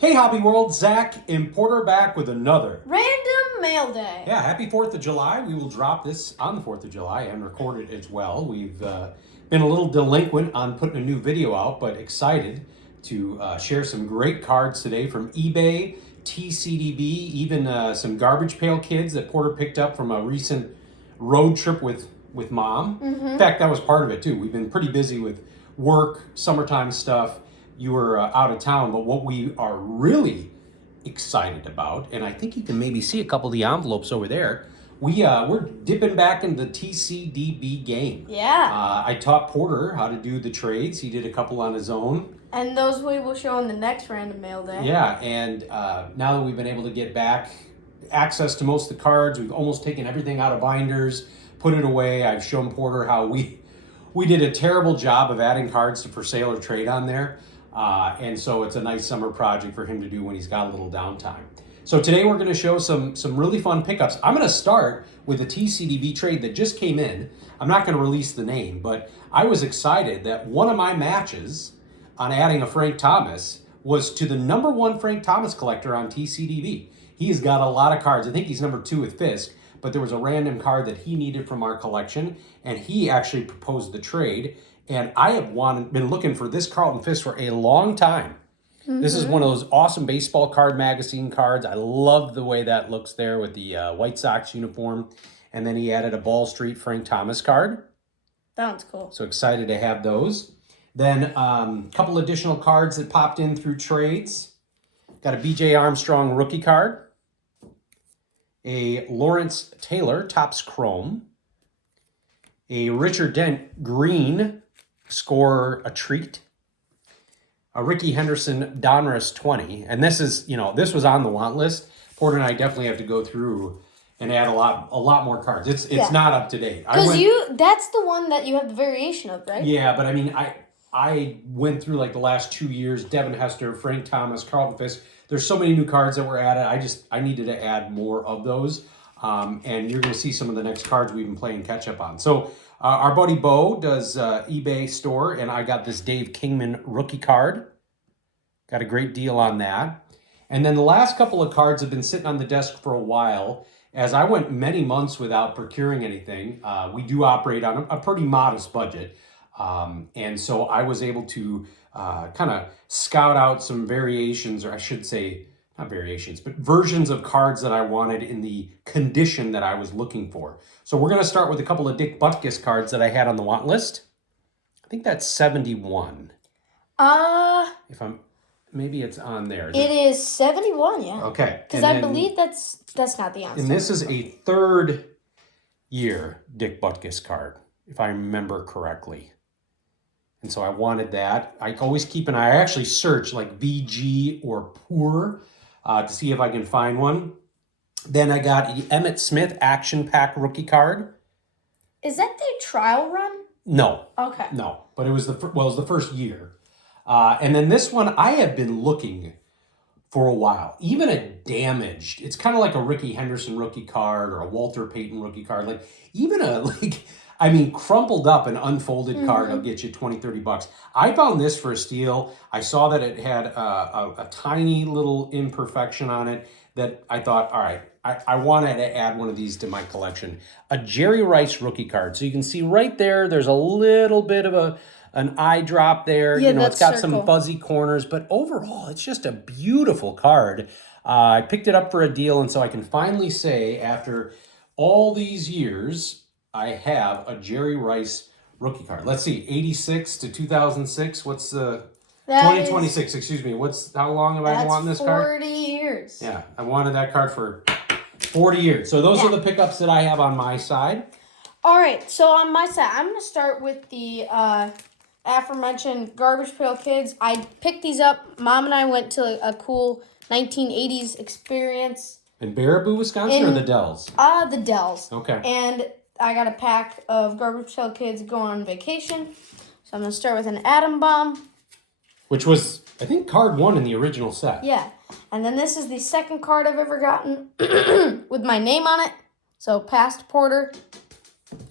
Hey Hobby World, Zach and Porter back with another Random Mail Day. Yeah, happy 4th of July. We will drop this on the 4th of July and record it as well. We've been a little delinquent on putting a new video out, but excited to share some great cards today from eBay, TCDB, even some Garbage Pail Kids that Porter picked up from a recent road trip with Mom. In fact, that was part of it too. We've been pretty busy with work, summertime stuff. You were out of town, but what we are really excited about, and I think you can maybe see a couple of the envelopes over there. We're dipping back into the TCDB game. Yeah. I taught Porter how to do the trades. He did a couple on his own. And those we will show in the next Random Mail Day. Yeah, and now that we've been able to get back access to most of the cards, we've almost taken everything out of binders, put it away. I've shown Porter how we did a terrible job of adding cards to for sale or trade on there. And so it's a nice summer project for him to do when he's got a little downtime. So today we're going to show some really fun pickups. I'm going to start with a TCDB trade that just came in. I'm not going to release the name, but I was excited that one of my matches on adding a Frank Thomas was to the #1 Frank Thomas collector on TCDB. He has got a lot of cards. I think he's #2 with Fisk, but there was a random card that he needed from our collection, and he actually proposed the trade. And I have been looking for this Carlton Fisk for a long time. This is one of those awesome baseball card magazine cards. I love the way that looks there with the White Sox uniform. And then he added a Ball Street Frank Thomas card. That one's cool. So excited to have those. Then a couple additional cards that popped in through trades. Got a BJ Armstrong rookie card. A Lawrence Taylor Topps Chrome. A Richard Dent green score a treat. A Ricky Henderson Donruss 20. And this is, this was on the want list. Porter and I definitely have to go through and add a lot more cards. It's not up to date. Because that's the one that you have the variation of, right? Yeah, but I mean, I went through like the last 2 years, Devin Hester, Frank Thomas, Carlton Fisk. There's so many new cards that were added. I needed to add more of those. And you're going to see some of the next cards we've been playing catch up on. So our buddy Bo does eBay store, and I got this Dave Kingman rookie card. Got a great deal on that. And then the last couple of cards have been sitting on the desk for a while. As I went many months without procuring anything, we do operate on a pretty modest budget. And so I was able to kind of scout out some variations, or I should say, not variations, but versions of cards that I wanted in the condition that I was looking for. So we're going to start with a couple of Dick Butkus cards that I had on the want list. I think that's 71. Maybe it's on there. It is 71, yeah. Okay. Because I believe that's not the answer. And this is a third year Dick Butkus card, if I remember correctly. And so I wanted that. I always keep an eye. I actually search like VG or Poor to see if I can find one. Then I got Emmitt Smith Action Pack rookie card. Is that the trial run? No. Okay. No, but it was it was the first year. And then this one I have been looking for a while. Even a damaged, it's kind of like a Ricky Henderson rookie card or a Walter Payton rookie card. Like even crumpled up and unfolded card will get you $20-$30. I found this for a steal. I saw that it had a tiny little imperfection on it that I thought, all right, I wanted to add one of these to my collection. A Jerry Rice rookie card. So you can see right there, there's a little bit of an eye drop there. Yeah, it's got some fuzzy corners, but overall, it's just a beautiful card. I picked it up for a deal, and so I can finally say, after all these years, I have a Jerry Rice rookie card. Let's see, 86 to 2006. What's the 2026? Excuse me. How long have I wanted this card? 40 years. Yeah, I wanted that card for 40 years. So those are the pickups that I have on my side. All right, so on my side, I'm going to start with the aforementioned Garbage Pail Kids. I picked these up. Mom and I went to a cool 1980s experience. In Baraboo, Wisconsin, or the Dells? The Dells. Okay. And I got a pack of Garbage Pail Kids going on vacation. So I'm going to start with an Atom Bomb. Which was, I think, card 1 in the original set. Yeah. And then this is the second card I've ever gotten with my name on it. So past Porter.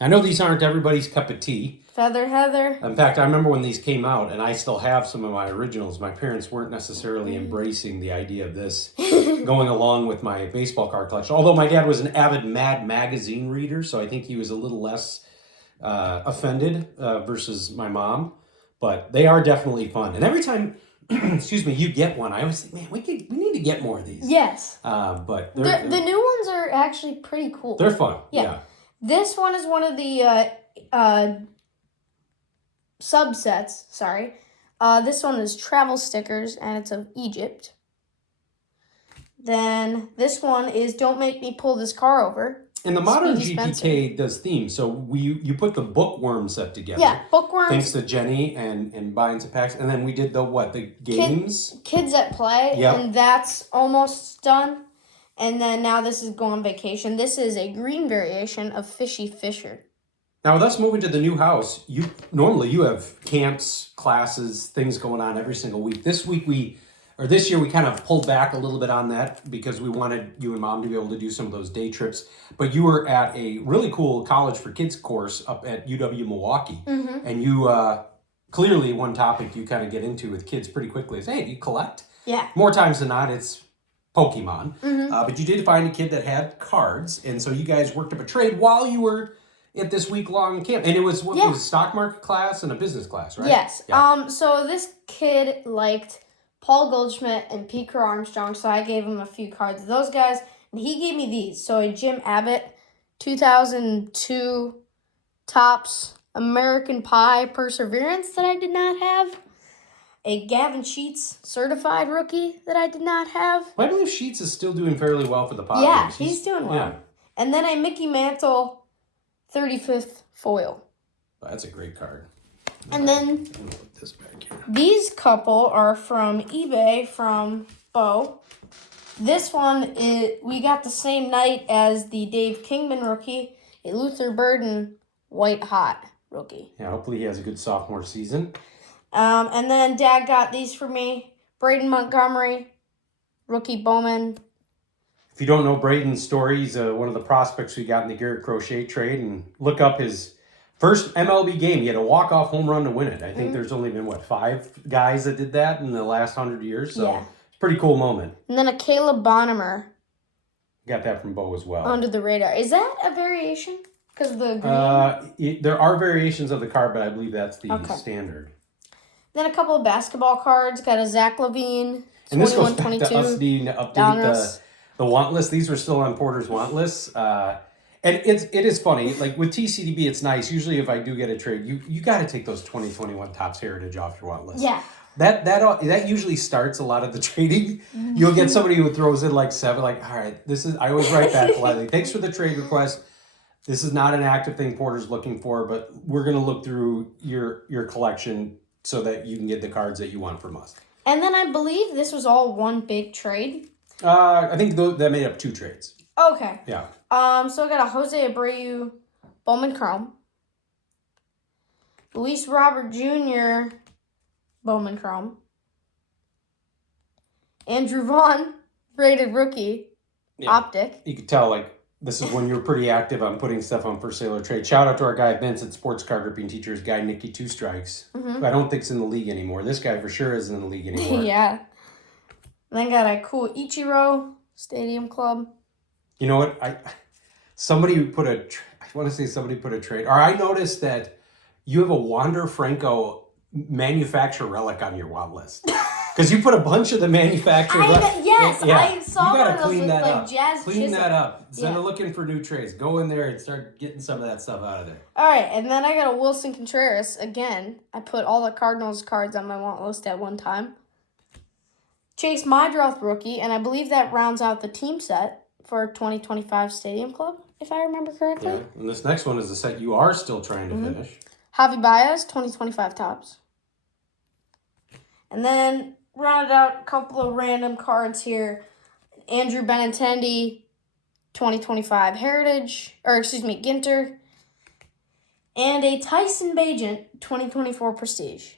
I know these aren't everybody's cup of tea. Feather Heather. In fact, I remember when these came out, and I still have some of my originals. My parents weren't necessarily embracing the idea of this going along with my baseball card collection. Although my dad was an avid Mad magazine reader, so I think he was a little less offended versus my mom. But they are definitely fun. And every time, excuse me, you get one, I always think, man, we need to get more of these. Yes. But The new ones are actually pretty cool. They're fun. Yeah. This one is one of the subsets. Sorry. This one is travel stickers, and it's of Egypt. Then this one is Don't Make Me Pull This Car Over. And the modern Speedy GPK Spencer. does themes. So you put the bookworm set together. Yeah, bookworms. Thanks to Jenny and buying some packs. And then we did the games? Kids at Play. Yep. And that's almost done. And then now this is Go on Vacation. This is a green variation of Fishy Fisher. Now, with us moving to the new house, normally you have camps, classes, things going on every single week. This year we kind of pulled back a little bit on that because we wanted you and Mom to be able to do some of those day trips. But you were at a really cool College for Kids course up at UW Milwaukee. Mm-hmm. And you, clearly one topic you kind of get into with kids pretty quickly is, hey, do you collect? Yeah. More times than not, it's Pokemon. Mm-hmm. But you did find a kid that had cards. And so you guys worked up a trade while you were at this week-long camp. And it was, what was a stock market class and a business class, right? Yes. Yeah. So this kid liked Paul Goldschmidt and Pete Crow Armstrong, so I gave him a few cards of those guys, and he gave me these. So a Jim Abbott 2002 Topps American Pie Perseverance that I did not have. A Gavin Sheets certified rookie that I did not have. Well, I believe Sheets is still doing fairly well for the Padres. Yeah, he's doing well. Yeah. And then a Mickey Mantle 35th foil. That's a great card. And then I'm gonna put this back here. these couple are from eBay from Bo. This one we got the same night as the Dave Kingman rookie, a Luther Burden White Hot rookie. Yeah, hopefully he has a good sophomore season. And then Dad got these for me. Braden Montgomery, rookie Bowman. If you don't know Braden's story, he's one of the prospects we got in the Garrett Crochet trade. And look up his first MLB game. He had a walk-off home run to win it. I think there's only been, 5 guys that did that in the last 100 years. So Yeah. it's a pretty cool moment. And then a Caleb Bonham Got that from Bo as well. under the radar. Is that a variation? Because the green. There are variations of the card, but I believe that's the Okay. standard. Then a couple of basketball cards. Got a Zach LaVine, And this goes 21-22. back to us needing to update Donruss. the want list. These were still on Porter's want list. And it is funny. Like with TCDB, it's nice. Usually if I do get a trade, you got to take those 2021 Topps Heritage off your want list. Yeah. That usually starts a lot of the trading. You'll get somebody who throws in like 7, like, all right, I always write back politely. Thanks for the trade request. This is not an active thing Porter's looking for, but we're going to look through your collection so that you can get the cards that you want from us. And then I believe this was all one big trade. I think that made up 2 trades. Okay. Yeah. So I got a Jose Abreu Bowman Chrome. Luis Robert Jr. Bowman Chrome. Andrew Vaughn rated rookie optic. You could tell, like, this is when you're pretty active on putting stuff on for sale or trade. Shout out to our guy Vince at Sports Card Gripping Teachers, guy Nicky Two Strikes. Mm-hmm. Who I don't think's in the league anymore. This guy for sure isn't in the league anymore. Yeah. And then got a cool Ichiro Stadium Club. You know what? I want to say somebody put a trade. Or I noticed that you have a Wander Franco manufacturer relic on your want list. Because you put a bunch of the manufacturer Yes, Yeah. I saw You one gotta of those clean with that like up. Jazz Clean Chisholm. that up. Instead Yeah. of looking for new trades, go in there and start getting some of that stuff out of there. All right, and then I got a Wilson Contreras. Again, I put all the Cardinals cards on my want list at one time. Chase Mydroth rookie, and I believe that rounds out the team set for 2025 Stadium Club, if I remember correctly. Yeah. And this next one is the set you are still trying to finish. Javi Baez, 2025 Topps. And then rounded out a couple of random cards here. Andrew Benintendi, 2025 Ginter. And a Tyson Bagent, 2024 Prestige.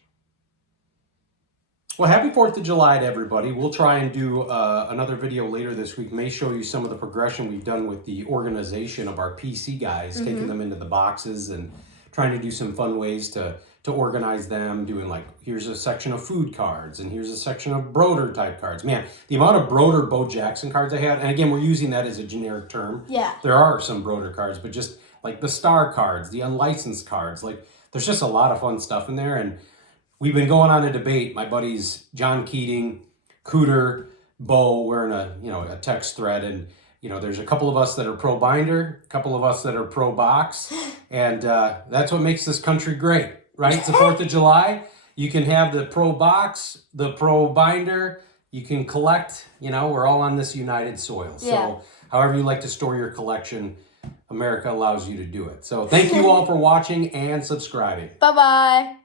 Well, happy 4th of July to everybody. We'll try and do another video later this week. May show you some of the progression we've done with the organization of our PC guys, taking them into the boxes and trying to do some fun ways to organize them, doing like, here's a section of food cards and here's a section of Broder type cards. Man, the amount of Broder Bo Jackson cards I had, and again, we're using that as a generic term. Yeah. There are some Broder cards, but just like the star cards, the unlicensed cards, like there's just a lot of fun stuff in there. And we've been going on a debate. My buddies John Keating, Cooter, Bo, we're in a text thread, and there's a couple of us that are pro binder, a couple of us that are pro box, and that's what makes this country great, right? It's the 4th of July. You can have the pro box, the pro binder. You can collect. We're all on this united soil. Yeah. So however you like to store your collection, America allows you to do it. So thank you all for watching and subscribing. Bye-bye.